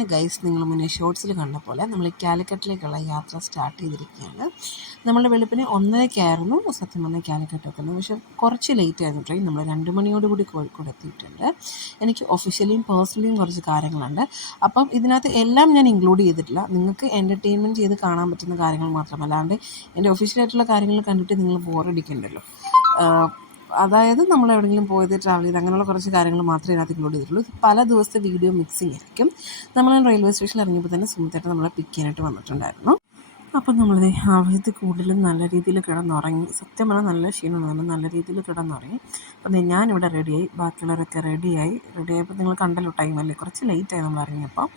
അങ്ങനെ ഗൈസ് നിങ്ങൾ മുന്നേ ഷോർട്സിൽ കണ്ട പോലെ നമ്മൾ കാലിക്കറ്റിലേക്കുള്ള യാത്ര സ്റ്റാർട്ട് ചെയ്തിരിക്കുകയാണ്. നമ്മളുടെ വെളുപ്പിന് 1:30-ക്കായിരുന്നു സത്യം പറഞ്ഞാൽ കാലിക്കറ്റ് എത്തുന്നത്. പക്ഷേ കുറച്ച് ലേറ്റ് ആയിരുന്നു ട്രെയിൻ. നമ്മൾ 2 മണിയോടുകൂടി കോഴിക്കോട് എത്തിയിട്ടുണ്ട്. എനിക്ക് ഒഫീഷ്യലിയും പേഴ്സണലിയും കുറച്ച് കാര്യങ്ങളുണ്ട്. അപ്പം ഇതിനകത്ത് എല്ലാം ഞാൻ ഇൻക്ലൂഡ് ചെയ്തിട്ടില്ല. നിങ്ങൾക്ക് എൻ്റർടൈൻമെൻറ്റ് ചെയ്ത് കാണാൻ പറ്റുന്ന കാര്യങ്ങൾ മാത്രമല്ലാണ്ട് എൻ്റെ ഒഫീഷ്യലായിട്ടുള്ള കാര്യങ്ങൾ കണ്ടിട്ട് നിങ്ങൾ ബോറടിക്കണ്ടല്ലോ. അതായത് നമ്മൾ എവിടെയെങ്കിലും പോയത് ട്രാവൽ ചെയ്ത് അങ്ങനെയുള്ള കുറച്ച് കാര്യങ്ങൾ മാത്രമേ ഇതിനകത്ത് ഇൻക്ലൂഡ് ചെയ്തിട്ടുള്ളൂ. പല ദിവസത്തെ വീഡിയോ മിക്സിംഗ് ആയിരിക്കും. നമ്മൾ റെയിൽവേ സ്റ്റേഷനിൽ ഇറങ്ങിയപ്പോൾ തന്നെ സുമിത്തേട്ടൻ നമ്മളെ പിക്ക് ചെയ്യാനായിട്ട് വന്നിട്ടുണ്ടായിരുന്നു. അപ്പം നമ്മളത് ആവശ്യത്തിൽ കൂടുതലും നല്ല രീതിയിൽ കിടന്നുറങ്ങി. സത്യം പറഞ്ഞാൽ നല്ല ക്ഷീണം തോന്നുന്നു. നല്ല രീതിയിൽ കിടന്നുറങ്ങി. അപ്പം ഞാനിവിടെ റെഡിയായി, ബാക്കിയുള്ളവരൊക്കെ റെഡിയായപ്പോൾ നിങ്ങൾ കണ്ടല്ലോ ടൈമല്ലേ, കുറച്ച് ലേറ്റായി നമ്മൾ ഇറങ്ങിയപ്പോൾ.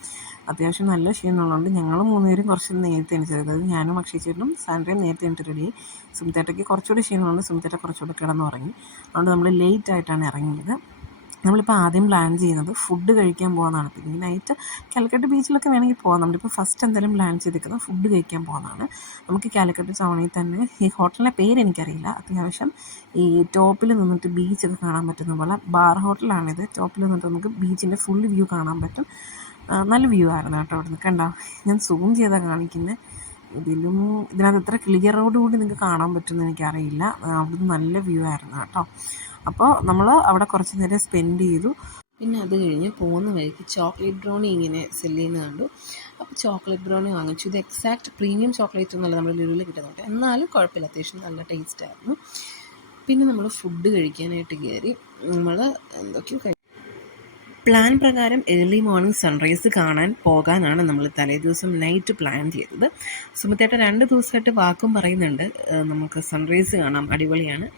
അത്യാവശ്യം നല്ല ക്ഷീണമുള്ളതുകൊണ്ട് ഞങ്ങൾ 3 പേരും കുറച്ച് നേരത്തെ എണീച്ചത്. അതായത് ഞാനും അക്ഷയിച്ചേട്ടനും സാൻഡ്രയും നേരത്തെ എണീറ്റ് റെഡിയായി. സുമിത്തേട്ടയ്ക്ക് കുറച്ചുകൂടി ക്ഷീണമുണ്ട്. സുമിത്തേട്ട കുറച്ചുകൂടി കിടന്നുറങ്ങി. അതുകൊണ്ട് നമ്മൾ ലേറ്റായിട്ടാണ് ഇറങ്ങിയത്. നമ്മളിപ്പോൾ ആദ്യം പ്ലാൻ ചെയ്യുന്നത് ഫുഡ് കഴിക്കാൻ പോകാനാണ്. പിന്നെ നൈറ്റ് കാലിക്കറ്റ് ബീച്ചിലൊക്കെ വേണമെങ്കിൽ പോകാം. നമ്മളിപ്പോൾ ഫസ്റ്റ് എന്തായാലും പ്ലാൻ ചെയ്തിരിക്കുന്നത് ഫുഡ് കഴിക്കാൻ പോകുന്നതാണ്. നമുക്ക് കാലിക്കറ്റ് ടൗണിൽ തന്നെ ഈ ഹോട്ടലിൻ്റെ പേര് എനിക്കറിയില്ല. അത്യാവശ്യം ഈ ടോപ്പിൽ നിന്നിട്ട് ബീച്ചൊക്കെ കാണാൻ പറ്റുന്ന പോലെ ബാർ ഹോട്ടലാണിത്. ടോപ്പിൽ നിന്നിട്ട് നമുക്ക് ബീച്ചിൻ്റെ ഫുൾ വ്യൂ കാണാൻ പറ്റും. നല്ല വ്യൂ ആയിരുന്നു കേട്ടോ. അവിടെ നിന്ന് കണ്ടോ, ഞാൻ സൂം ചെയ്താണ് കാണിക്കുന്നത്. ഇതിനകത്ത് എത്ര ക്ലിയറോടുകൂടി നിങ്ങൾക്ക് കാണാൻ പറ്റുമെന്ന് എനിക്കറിയില്ല. അവിടുന്ന് നല്ല വ്യൂ ആയിരുന്നു കേട്ടോ. അപ്പോൾ നമ്മൾ അവിടെ കുറച്ച് നേരം സ്പെൻഡ് ചെയ്തു. പിന്നെ അത് കഴിഞ്ഞ് പോകുന്ന വഴിക്ക് ചോക്ലേറ്റ് ബ്രൗണി ഇങ്ങനെ സെല്ല് ചെയ്യുന്നത് കണ്ടു. അപ്പോൾ ചോക്ലേറ്റ് ബ്രൗണി വാങ്ങിച്ചു. ഇത് എക്സാക്റ്റ് പ്രീമിയം ചോക്ലേറ്റ് ഒന്നുമല്ല നമ്മൾ ലുലുവിൽ കിട്ടുന്നുണ്ട്, എന്നാലും കുഴപ്പമില്ല, അത്യാവശ്യം നല്ല ടേസ്റ്റായിരുന്നു. പിന്നെ നമ്മൾ ഫുഡ് കഴിക്കാനായിട്ട് കയറി. നമ്മൾ എന്തൊക്കെയോ പ്ലാൻ പ്രകാരം ഏർലി മോർണിംഗ് സൺറൈസ് കാണാൻ പോകാനാണ് നമ്മൾ തലേദിവസം നൈറ്റ് പ്ലാൻ ചെയ്തത്. സുമിത്തേട്ട 2 ദിവസമായിട്ട് വാക്കും പറയുന്നുണ്ട് നമുക്ക് സൺറൈസ് കാണാം, അടിപൊളിയാണ്.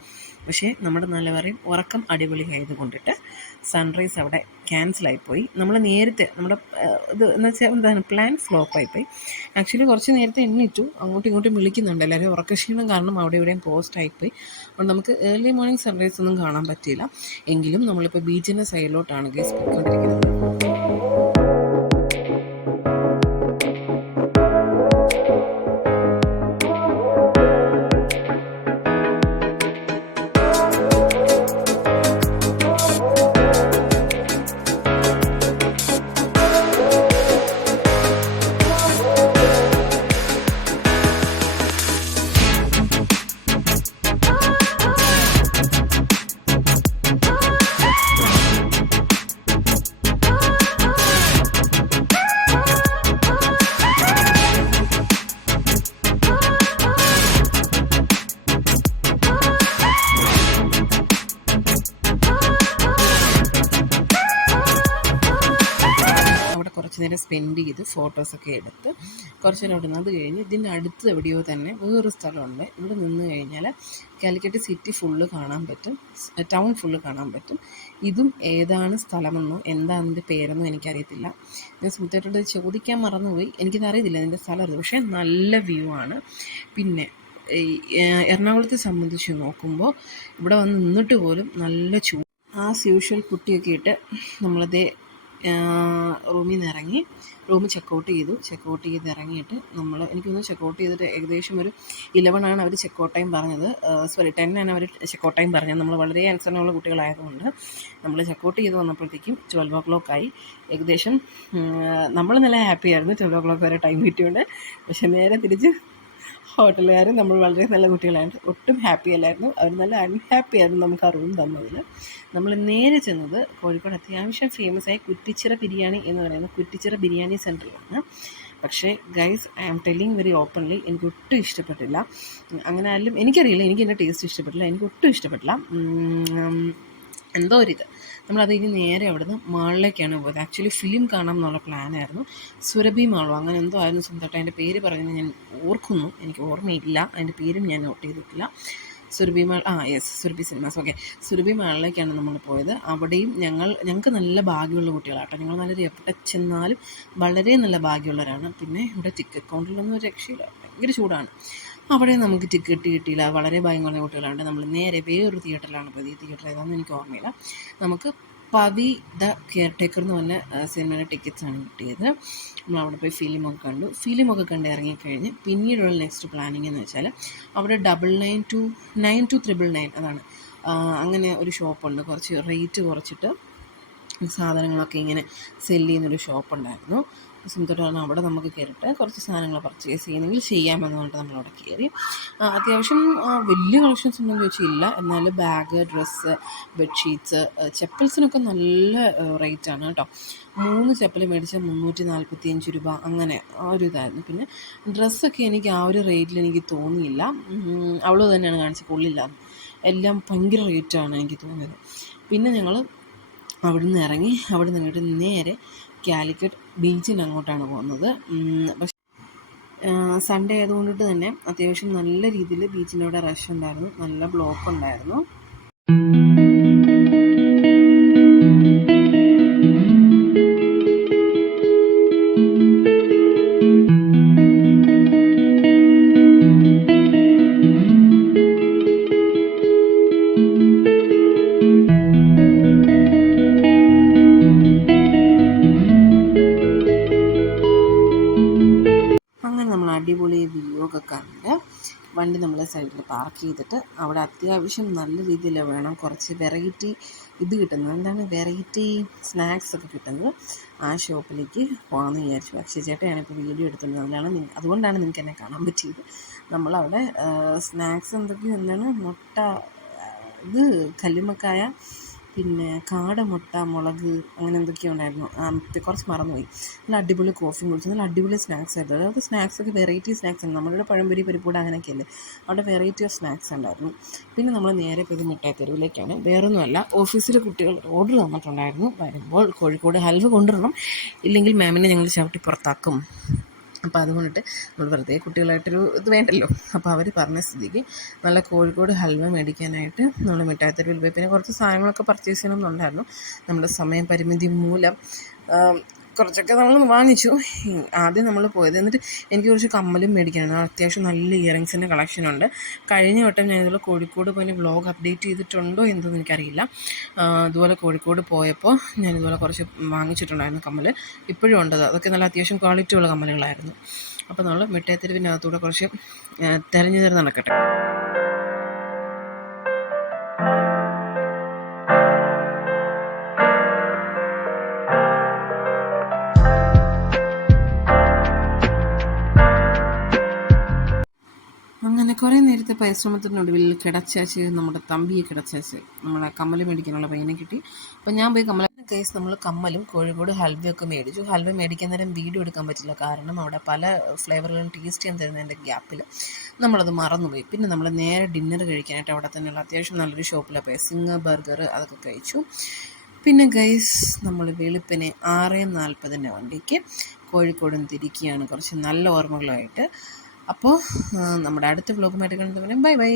പക്ഷേ നമ്മുടെ നിലവറയും ഉറക്കം അടിപൊളിയായത് കൊണ്ടിട്ട് സൺറൈസ് അവിടെ ക്യാൻസലായിപ്പോയി. നമ്മൾ നേരത്തെ നമ്മുടെ ഇത് എന്ന് വെച്ചാൽ എന്താണ് പ്ലാൻ ഫ്ലോപ്പായിപ്പോയി. ആക്ച്വലി കുറച്ച് നേരത്തെ എണ്ണിറ്റു, അങ്ങോട്ടും ഇങ്ങോട്ടും വിളിക്കുന്നുണ്ട് എല്ലാവരും. ഉറക്കക്ഷീണം കാരണം അവിടെ ഇവിടെയും പോസ്റ്റായിപ്പോയി. അതുകൊണ്ട് നമുക്ക് ഏർലി മോർണിംഗ് സൺറൈസ് ഒന്നും കാണാൻ പറ്റിയില്ല. എങ്കിലും നമ്മളിപ്പോൾ ബീച്ചിൻ്റെ സൈഡിലോട്ടാണ് ഗൈസ് പോയിക്കൊണ്ടിരിക്കുന്നത്. കുറച്ച് നേരം സ്പെൻഡ് ചെയ്ത് ഫോട്ടോസൊക്കെ എടുത്ത് കുറച്ച് നേരം അവിടെ നിന്ന്. അത് കഴിഞ്ഞ് ഇതിൻ്റെ അടുത്ത് എവിടെയോ തന്നെ വേറൊരു സ്ഥലമുണ്ട്. ഇവിടെ നിന്ന് കഴിഞ്ഞാൽ കാലിക്കറ്റ് സിറ്റി ഫുള്ള് കാണാൻ പറ്റും, ടൗൺ ഫുള്ള് കാണാൻ പറ്റും. ഇതും ഏതാണ് സ്ഥലമെന്നോ എന്താണെൻ്റെ പേരെന്നോ എനിക്കറിയത്തില്ല. ഞാൻ സുഹൃത്തുക്കളോട് ചോദിക്കാൻ മറന്നുപോയി, എനിക്കിത് അറിയത്തില്ല ഇതിൻ്റെ സ്ഥലം അറിയില്ല. പക്ഷേ നല്ല വ്യൂ ആണ്. പിന്നെ എറണാകുളത്തെ സംബന്ധിച്ച് നോക്കുമ്പോൾ ഇവിടെ വന്ന് നിന്നിട്ട് പോലും നല്ല ചൂട്. ആസ് യൂഷ്വൽ കുട്ടിയൊക്കെ ഇട്ട് നമ്മളതേ റൂമിൽ നിന്ന് ഇറങ്ങി. റൂമിൽ ചെക്കൗട്ട് ചെയ്ത് ഇറങ്ങിയിട്ട് എനിക്ക് തോന്നുന്നു ചെക്കൗട്ട് ചെയ്തിട്ട് ഏകദേശം ഒരു 11 അവർ ചെക്കൗട്ട് ടൈം പറഞ്ഞത്. 10 അവർ ചെക്കൗട്ട് ടൈം പറഞ്ഞത്. നമ്മൾ വളരെ അനുസരണമുള്ള കുട്ടികളായതുകൊണ്ട് നമ്മൾ ചെക്കൗട്ട് ചെയ്ത് വന്നപ്പോഴത്തേക്കും 12 o'clock ആയി. ഏകദേശം നമ്മൾ നല്ല ഹാപ്പി ആയിരുന്നു 12 o'clock വരെ ടൈം കിട്ടിയുണ്ട്. പക്ഷേ നേരെ തിരിച്ച് ഹോട്ടലുകാർ നമ്മൾ വളരെ നല്ല കുട്ടികളായിട്ട് ഒട്ടും ഹാപ്പി അല്ലായിരുന്നു. അവർ നല്ല അൺഹാപ്പി ആയിരുന്നു നമുക്ക് ആ റൂം തന്നതിൽ. നമ്മൾ നേരെ ചെന്നത് കോഴിക്കോട് അത്യാവശ്യം ഫേമസ് ആയ കുറ്റിച്ചിറ ബിരിയാണി എന്ന് പറയുന്ന കുറ്റിച്ചിറ ബിരിയാണി സെൻറ്ററിലാണ്. പക്ഷേ guys, I am telling very openly, എനിക്ക് ഒട്ടും ഇഷ്ടപ്പെട്ടില്ല. അങ്ങനെ ആയാലും എനിക്കറിയില്ല, എനിക്ക് എൻ്റെ ടേസ്റ്റ് ഇഷ്ടപ്പെട്ടില്ല, എനിക്ക് ഒട്ടും ഇഷ്ടപ്പെട്ടില്ല. എന്തോ ഒരിത്. നമ്മളത് ഇനി നേരെ അവിടുന്ന് മാളിലേക്കാണ് പോയത്. ആക്ച്വലി ഫിലിം കാണാം എന്നുള്ള പ്ലാനായിരുന്നു. സുരഭി മാളോ അങ്ങനെ എന്തോ ആയിരുന്നു സ്വന്തമായിട്ട് അതിൻ്റെ പേര് പറയുന്നത് ഞാൻ ഓർക്കുന്നു, എനിക്ക് ഓർമ്മയില്ല, അതിൻ്റെ പേരും ഞാൻ നോട്ട് ചെയ്തിട്ടില്ല. Surabhi mall, yes, Surabhi cinemas. Okay, Surabhi മാളിലേക്കാണ് നമ്മൾ പോയത്. അവിടെയും ഞങ്ങൾക്ക് നല്ല ഭാഗ്യമുള്ള കുട്ടികളാട്ടോ. ഞങ്ങൾ നല്ല എവിടെ ചെന്നാലും വളരെ നല്ല ഭാഗ്യമുള്ളവരാണ്. പിന്നെ ഇവിടെ ടിക്കറ്റ് കൗണ്ടറിലൊന്നും രക്ഷയില്ല, ഭയങ്കര ചൂടാണ്. അവിടെ നമുക്ക് ടിക്കറ്റ് കിട്ടിയില്ല. വളരെ ഭാഗ്യം കുറഞ്ഞ കുട്ടികളാണ്. നമ്മൾ നേരെ വേറൊരു തിയേറ്ററിലാണ് പോയത്. ഈ തിയേറ്റർ ഏതാണെന്ന് എനിക്ക് ഓർമ്മയില്ല. നമുക്ക് പവി ദ കെയർ ടേക്കർ എന്ന് പറഞ്ഞ സിനിമയുടെ ടിക്കറ്റ്സാണ് കിട്ടിയത്. നമ്മളവിടെ പോയി ഫിലിമൊക്കെ കണ്ട് ഇറങ്ങിക്കഴിഞ്ഞ് പിന്നീടുള്ള നെക്സ്റ്റ് പ്ലാനിങ് എന്ന് വെച്ചാൽ അവിടെ 999 to 999 അതാണ്, അങ്ങനെ ഒരു ഷോപ്പുണ്ട്. കുറച്ച് റേറ്റ് കുറച്ചിട്ട് സാധനങ്ങളൊക്കെ ഇങ്ങനെ സെല്ല് ചെയ്യുന്നൊരു ഷോപ്പുണ്ടായിരുന്നു. സിംത്തോട്ട് പറഞ്ഞാൽ അവിടെ നമുക്ക് കയറിയിട്ട് കുറച്ച് സാധനങ്ങൾ പർച്ചേസ് ചെയ്യുന്നെങ്കിൽ ചെയ്യാമെന്ന് പറഞ്ഞിട്ട് നമ്മളവിടെ കയറി. അത്യാവശ്യം വലിയ കളക്ഷൻസ് ഉണ്ടെന്ന് ചോദിച്ചാൽ ഇല്ല, എന്നാൽ ബാഗ്, ഡ്രസ്സ്, ബെഡ്ഷീറ്റ്സ്, ചെപ്പൽസിനൊക്കെ നല്ല റേറ്റാണ് കേട്ടോ. 3 ചെപ്പൽ മേടിച്ചാൽ 345 രൂപ, അങ്ങനെ ആ ഒരു ഇതായിരുന്നു. പിന്നെ ഡ്രസ്സൊക്കെ എനിക്ക് ആ ഒരു റേറ്റിൽ എനിക്ക് തോന്നിയില്ല. അവൾ തന്നെയാണ് കാണിച്ചത്, കൊള്ളില്ല, എല്ലാം ഭയങ്കര റേറ്റാണ് എനിക്ക് തോന്നിയത്. പിന്നെ ഞങ്ങൾ അവിടുന്ന് ഇറങ്ങി, അവിടെ നിന്നിട്ട് നേരെ കാലിക്കറ്റ് ബീച്ചിന് അങ്ങോട്ടാണ് പോകുന്നത്. പക്ഷേ സൺഡേ ആയതുകൊണ്ടിട്ട് തന്നെ അത്യാവശ്യം നല്ല രീതിയിൽ ബീച്ചിൻ്റെ അവിടെ റഷ് ഉണ്ടായിരുന്നു, നല്ല ബ്ലോക്ക് ഉണ്ടായിരുന്നു. അങ്ങനെ നമ്മൾ അടിപൊളി വ്യൂ ഒക്കെ കണ്ട് വണ്ടി നമ്മൾ സൈഡിൽ പാർക്ക് ചെയ്തിട്ട് അവിടെ അത്യാവശ്യം നല്ല രീതിയിൽ വേണം കുറച്ച് വെറൈറ്റി ഇത് കിട്ടുന്നത്, എന്താണ് വെറൈറ്റി സ്നാക്സ് ഒക്കെ കിട്ടുന്നത്, ആ ഷോപ്പിലേക്ക് പോകാമെന്ന് വിചാരിച്ചു. പക്ഷേ ചേട്ടനാണ് ഇപ്പോൾ വീഡിയോ എടുത്തുകൊണ്ട്, അതുകൊണ്ടാണ് നിങ്ങൾക്ക് എന്നെ കാണാൻ പറ്റിയത്. നമ്മളവിടെ സ്നാക്സ് എന്തൊക്കെയോ, എന്താണ് മുട്ട, ഇത് കല്ലുമ്മക്കായ, പിന്നെ കാടമുട്ട, മുളക്, അങ്ങനെ എന്തൊക്കെയോ ഉണ്ടായിരുന്നു. കുറച്ച് മറന്നുപോയി. നല്ല അടിപൊളി കോഫിയും കുടിച്ചു, നല്ല അടിപൊളി സ്നാക്സ് ആയിരുന്നു. അതായത് സ്നാക്സൊക്കെ വെറൈറ്റി സ്നാക്സ് ആണ്. നമ്മളുടെ പഴംപൊരി, പരിപ്പൂട അങ്ങനെയൊക്കെയല്ലേ, അവിടെ വെറൈറ്റി ഓഫ് സ്നാക്സ് ഉണ്ടായിരുന്നു. പിന്നെ നമ്മൾ നേരെ പോയത് മിഠായി തെരുവിലേക്കാണ്. വേറൊന്നുമല്ല, ഓഫീസിലെ കുട്ടികൾ ഓർഡർ തന്നിട്ടുണ്ടായിരുന്നു, വരുമ്പോൾ കോഴിക്കോട് ഹൽവ കൊണ്ടുവരണം, ഇല്ലെങ്കിൽ മാമിനെ ഞങ്ങൾ ചവിട്ടി പുറത്താക്കും. അപ്പോൾ അതുകൊണ്ടിട്ട് നമ്മൾ വെറുതെ കുട്ടികളായിട്ടൊരു ഇത് വേണ്ടല്ലോ, അപ്പോൾ അവർ പറഞ്ഞ സ്ഥിതിക്ക് നല്ല കോഴിക്കോട് ഹൽവ മേടിക്കാനായിട്ട് നമ്മൾ മിഠായിത്തെരുവിൽ പോയി. പിന്നെ കുറച്ച് സാധനങ്ങളൊക്കെ പർച്ചേസ് ചെയ്യണമെന്നുണ്ടായിരുന്നു. നമ്മുടെ സമയപരിമിതി മൂലം കുറച്ചൊക്കെ നമ്മൾ വാങ്ങിച്ചു. ആദ്യം നമ്മൾ പോയത്, എന്നിട്ട് എനിക്ക് കുറച്ച് കമ്മലും മേടിക്കാനാണ്. അത്യാവശ്യം നല്ല ഇയറിങ്സിൻ്റെ കളക്ഷനുണ്ട്. കഴിഞ്ഞ വട്ടം ഞാനിതുപോലെ കോഴിക്കോട് പോയി വ്ളോഗ് അപ്ഡേറ്റ് ചെയ്തിട്ടുണ്ടോ എന്തോന്ന് എനിക്കറിയില്ല. അതുപോലെ കോഴിക്കോട് പോയപ്പോൾ ഞാനിതുപോലെ കുറച്ച് വാങ്ങിച്ചിട്ടുണ്ടായിരുന്നു കമ്മൽ, ഇപ്പോഴും ഉണ്ടത്. അതൊക്കെ നല്ല അത്യാവശ്യം ക്വാളിറ്റി ഉള്ള കമ്മലുകളായിരുന്നു. അപ്പോൾ നമ്മൾ മിഠായിത്തെരുവിനകത്തൂടെ കുറച്ച് തിരഞ്ഞു നടക്കട്ടെ. അങ്ങനെ കുറേ നേരത്തെ പരിശ്രമത്തിനൊടുവിൽ കിടച്ചാച്ച്, നമ്മുടെ തമ്പിയെ കിടച്ചാച്ച്, നമ്മളെ കമ്മൽ മേടിക്കാനുള്ള പയ്യനെ കിട്ടി. അപ്പം ഞാൻ പോയി കേസ് നമ്മൾ കമ്മലും കോഴിക്കോട് ഹൽവയൊക്കെ മേടിച്ചു. ഹൽവ മേടിക്കാൻ നേരം വീഡിയോ എടുക്കാൻ പറ്റില്ല, കാരണം അവിടെ പല ഫ്ലേവറുകളും ടേസ്റ്റ് ചെയ്യാൻ തരുന്നതിൻ്റെ ഗ്യാപ്പിൽ നമ്മളത് മറന്നുപോയി. പിന്നെ നമ്മൾ നേരെ ഡിന്നർ കഴിക്കാനായിട്ട് അവിടെ തന്നെയുള്ള അത്യാവശ്യം നല്ലൊരു ഷോപ്പിലാണ് പോയി. സിംഗ് ബർഗർ അതൊക്കെ കഴിച്ചു. പിന്നെ ഗൈസ് നമ്മൾ വെളുപ്പിനെ 6:40 വണ്ടിക്ക് കോഴിക്കോടും തിരിക്കുകയാണ്, കുറച്ച് നല്ല ഓർമ്മകളുമായിട്ട്. അപ്പോൾ നമ്മുടെ അടുത്ത വ്ലോഗുമായിട്ട് കണ്ടവരെ ബൈ ബൈ.